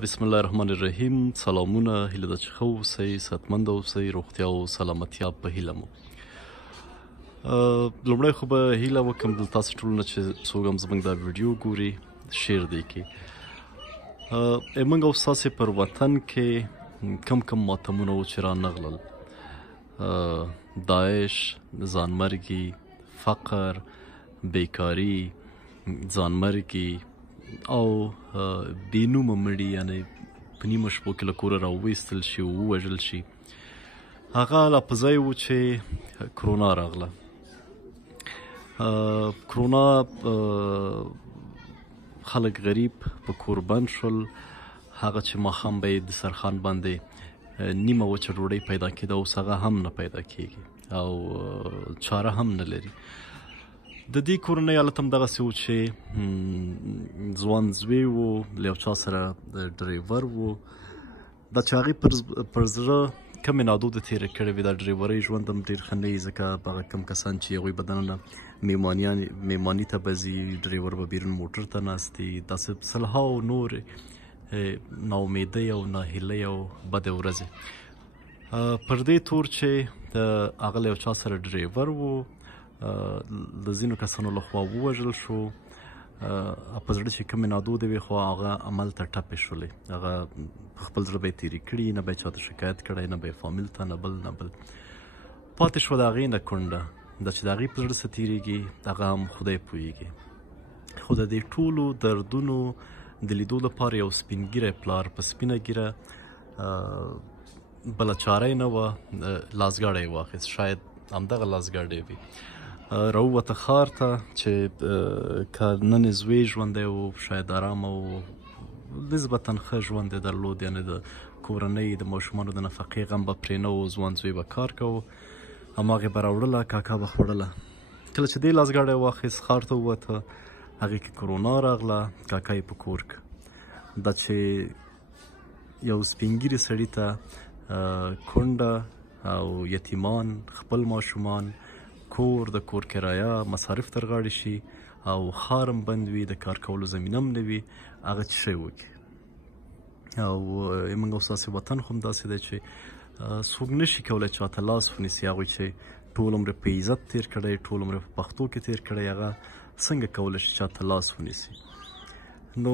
بسم الله الرحمن الرحیم. سلامونه، هیله ده چې ښه اوسئ، صحتمند اوسئ، روغتیا او سلامتیا په هیله مو. لومړی خو به هیله وکړم د تاسو ټولو نه چې څوک هم زموږ دا ویډیو ګوري شیر دی کړي. موږ او ستاسې پر وطن کې کم ماتمونه و چې رانغلل، داعش، ځانمرګي، فقر، بیکاري، ځانمرګي او بېنومه مړي، یعنې په نیمه شپو کې له کوره راوویستل شي، ووژل شي. هغه لا په ځای و چې کرونا راغله. کرونا خلک غریب په کور بند شول. هغه چې ماښام به یې د سرخان باندې نیمه وچه ډوډۍ پیدا کېده، اوس هغه هم نه پیدا کېږي او چاره هم نه لري. د دې کورنۍ حالت هم دغسې و چې ځوان زوی و، له یو چا سره ډریور و. دا چې هغې پر زړه کمې نادودې تېرې کړې وې. دا ډریورۍ ژوند هم ډېر ښه نه وي، ځکه هغه کم کسان چې هغوی به دننه میماني ته به ځي، ډریور به بیرون موټر ته ناست وي. داسې سلهاو نورې ناامیدۍ او ناهیلۍ او بدې ورځې. پر دې تور چې هغه له یو چا سره ډریور و، د ځینو کسانو لخوا ووژل شو. په زړه چې کومې نادودې وې، خو هغه عمل ته ټپې شولې. هغه په خپل زړه به یې تېرې کړي، نه به یې چاته شکایت کړی، نه به یې فامیل ته، نه بل پاتې شوه د هغې نه کونډه. دا چې د هغې په زړه څه تېرېږي هغه هم خدای پوهېږي. خو د دې ټولو دردونو د لیدو لپاره یو سپین ږیری پلار په سپینه ږیره بله چاره یې نه وه، لاسګاډی یې واخیست. شاید همدغه لاسګاډی وي. راووته ښار ته چې که نن یې زوی ژوندی و، شاید ارامه و، نسبتا ښه ژوند یې درلود، یعنې د کورنۍ د ماشومانو د نفقې غم به پرې نه و. ځوان زوی به کار کوو، هماغې به راوړله، کاکا به خوړله. کله چې دې لاسګاډی واخیست، ښار ته ووته، هغې کې کرونا راغله، کاکا یې په کور که. دا چې یو سپین ږیري سړي ته کونډه او یتیمان، خپل ماشومان، کور، د کور کرایه، مصارف تر غاړې شي او ښار هم بند وي، د کار کولو زمینه هم نه وي، هغه څه شی وکړي. او موږ او ستاسې وطن خو همداسې دی چې څوک نه شي کولی چاته لاس ونیسي. هغوی چې ټول عمر په عزت تېر کړی، ټول عمر په پښتو کې تېر کړی، هغه څنګه کولی شي چاته لاس ونیسي؟ نو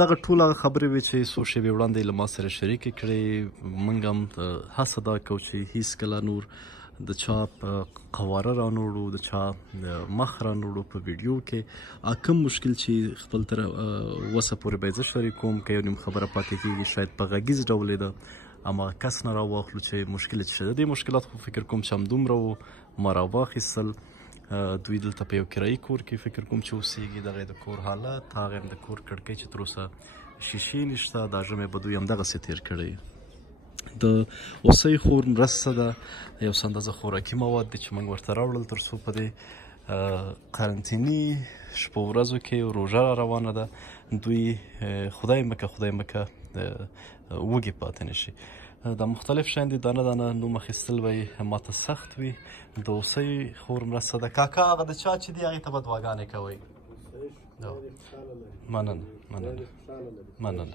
دغه ټول هغه خبرې وې چې څو شېبې وړاندې له ما سره شریکې کړې. موږ هم هڅه دا کوو چې هېڅکله نور د چا قواره رانوړو، د چا مخ رانوړو په ویډیو کې. کوم مشکل چې خپل تر وسه پورې به یې زه شریکوم، که یو نیم خبره پاتې کېږي شاید په غږیز ډول یې د هماغه کس نه راواخلو چې مشکل یې څه شی. د دې مشکلات خو فکر کوم چې همدومره و. ما راواخیستل، دوی دلته په یو کرایي کور کې فکر کوم چې اوسېږي. دغه یې د کور حالت، هغه هم د کور کړکۍ چې تر اوسه شیشې نشته. دا ژمی به دوی همدغسې تېر کړی. د اوسۍ خور مرسته ده، یو څه اندازه خوراکي مواد دي چې موږ ورته راوړل، تر څو په دې قرنطیني شپو ورځو کې روژه را روانه ده، دوی خدای مکه وږي پاتې نه شي. دا مختلف شیان دي، دانه دانه نوم اخیستل به یې ماته سخت وي. د اوسۍ خور مرسته ده. کاکا هغه د چا چې دي هغې ته به دعاګانې کوئ. مننه.